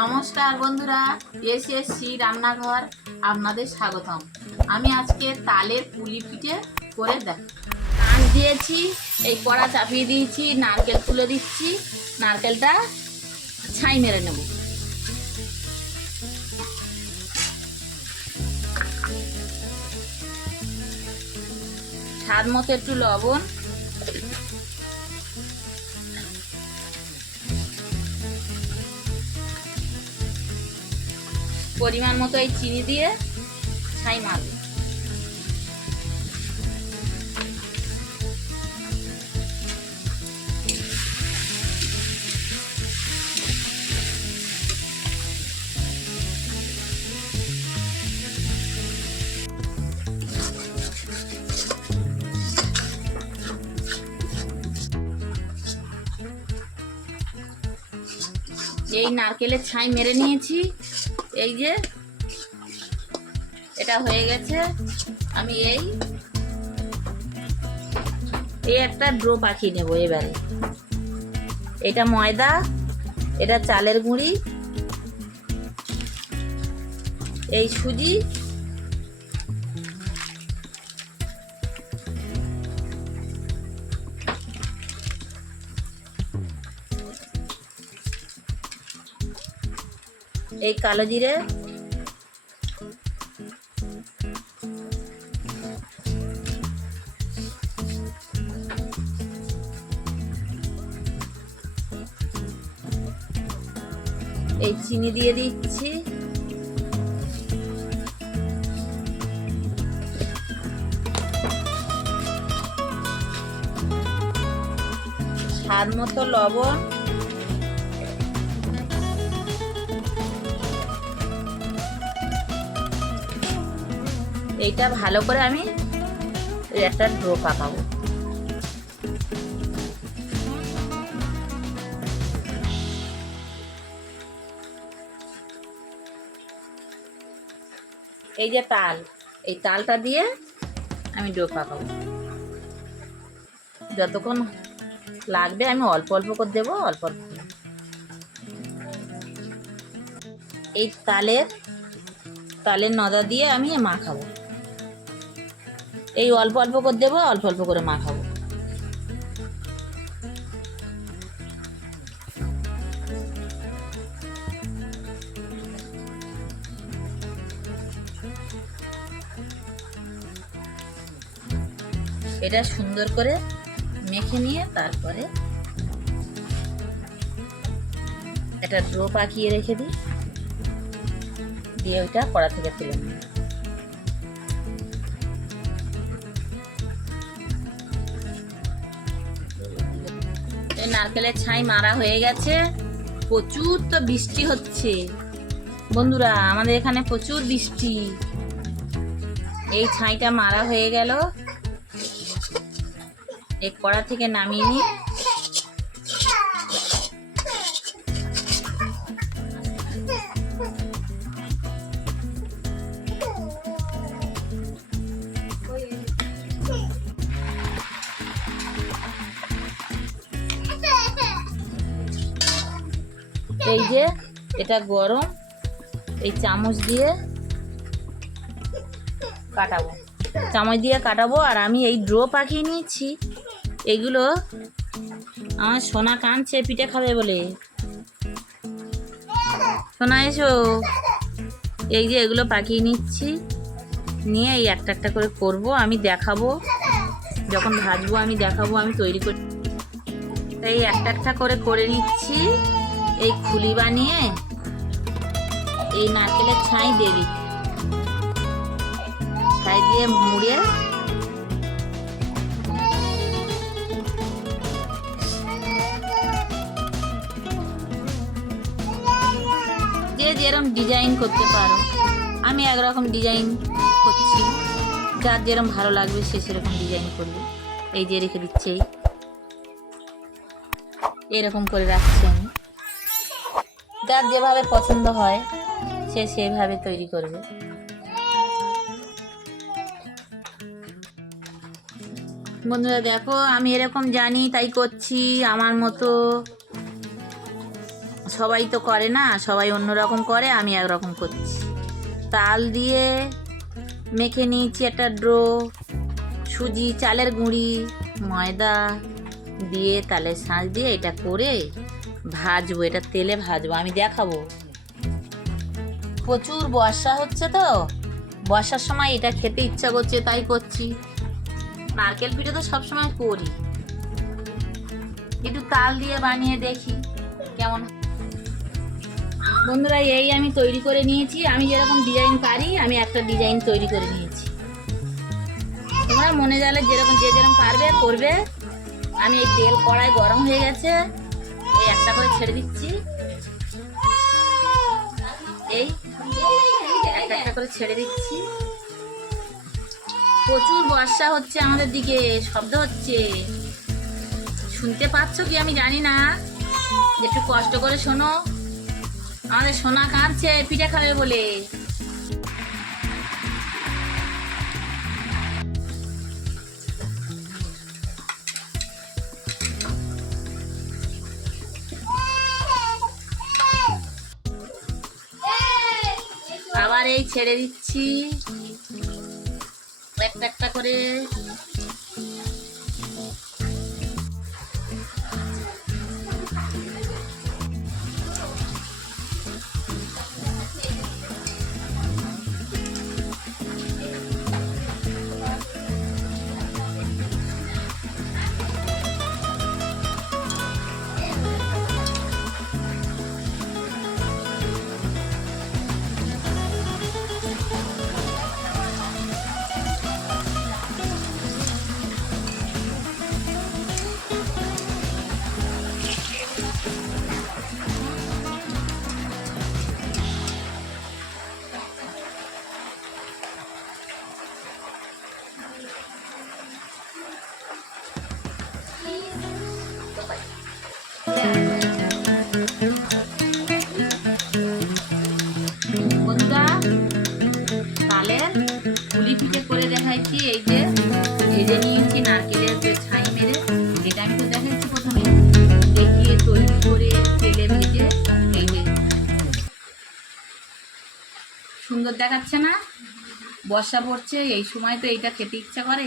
নমস্কার বন্ধুরা, এসএসসি রান্নাঘর আপনাদের স্বাগতম। আমি আজকে তালের পুলি পিঠে করে দেখ নান দিয়েছি, এই কড়া চাপিয়ে দিয়েছি, নারকেল তুলে দিচ্ছি। নারকেলটা ছাই মেরে নেব। স্বাদ মতো একটু লবণ, পরিমাণ মতো এই চিনি দিয়ে ছাই মারব। এই নারকেলের ছাই মেরে নিয়েছি, এই যে এটা হয়ে গেছে। আমি এই একটা ড্রো পাকিয়ে নেব। এবারে এটা ময়দা, এটা চালের গুঁড়ি, এই সুজি, এই কালো জিরে, এই চিনি দিয়ে দিচ্ছি, স্বাদ মতো লবণ, এইটা ভালো করে আমি একটা ড্রো পাকাবো। এই যে তাল, এই তালটা দিয়ে আমি ডো পাকাবো। যতক্ষণ লাগবে আমি অল্প অল্প করে দেবো, অল্প অল্প। এই তালের নদা দিয়ে আমি মাখাবো। এই অল্প অল্প করে দেবো, অল্প অল্প করে মাখাবো। এটা সুন্দর করে মেখে নিয়ে তারপরে একটা ডো পাকিয়ে রেখে দিই, দিয়ে ওইটা কড়া থেকে তুলে নিই। এই নারকেলের ছাই মারা হয়ে গেছে। প্রচুর তো বৃষ্টি হচ্ছে বন্ধুরা, আমাদের এখানে প্রচুর বৃষ্টি। এই ছাইটা মারা হয়ে গেল, এই কড়া থেকে নামিয়ে নিই। এই যে এটা গরম, এই চামচ দিয়ে কাটাবো, চামচ দিয়ে কাটাবো। আর আমি এই ড্রো পাকিয়ে নিয়েছি, এগুলো আমার সোনা কাঁদছে পিঠে খাবে বলে। সোনা এসো, এই যে এগুলো পাকিয়ে নিচ্ছি, নিয়ে এই একটা একটা করে করবো, আমি দেখাবো যখন ভাজবো, আমি দেখাবো আমি তৈরি করি। এই একটা একটা করে নিচ্ছি। এই খুলি বানিয়ে এই নারকেলের ছাই দিয়ে দিই, ছাই দিয়ে মুড়ে যে যেরকম ডিজাইন করতে পারো, আমি একরকম ডিজাইন করছি, যার যেরকম ভালো লাগবে সে সেরকম ডিজাইন করবে। এই যে রেখে দিচ্ছে, এরকম করে রাখছি আমি, যার যেভাবে পছন্দ হয় সে সেভাবে তৈরি করবে। বন্ধুরা দেখো, আমি এরকম জানি তাই করছি, আমার মতো সবাই তো করে না, সবাই অন্যরকম করে, আমি একরকম করছি। তাল দিয়ে মেখে নিয়েছি একটা ডো, সুজি, চালের গুঁড়ি, ময়দা দিয়ে তালের শাঁস দিয়ে এটা করে ভাজবো, এটা তেলে ভাজবো, আমি দেখাবো। প্রচুর বর্ষা হচ্ছে তো, বর্ষার সময় এটা খেতে ইচ্ছা করছে তাই করছি। নারকেল পিঠে তো সবসময় করি, একটু তাল দিয়ে বানিয়ে দেখি কেমন। বন্ধুরা, এই আমি তৈরি করে নিয়েছি, আমি যেরকম ডিজাইন পারি আমি একটা ডিজাইন তৈরি করে নিয়েছি। তোমরা মনে জালে যেরকম যে যেরকম পারবে করবে। আমি এই তেল কড়াই গরম হয়ে গেছে, এই একটা করে ছেড়ে দিচ্ছি, এই একটা একটা করে ছেড়ে দিচ্ছি। প্রচুর বর্ষা হচ্ছে আমাদের দিকে, শব্দ হচ্ছে, শুনতে পাচ্ছ কি আমি জানি না, একটু কষ্ট করে শোনো। আমাদের সোনা কাঁদছে পিঠে খাবে বলে। আবার এই ছেড়ে দিচ্ছি একটা একটা করে। বন্ধুরা, তালের পুলি পিঠে করে দেখাচ্ছি। এই যে নিয়েছি নারকেলের যে ছাই মেরে, এটা আমি তো দেখাচ্ছি প্রথমে দেখিয়ে তৈরি করে তেলে ভেজে। এই যে সুন্দর দেখাচ্ছে না? বর্ষা পড়ছে, এই সময় তো এইটা খেতে ইচ্ছা করে।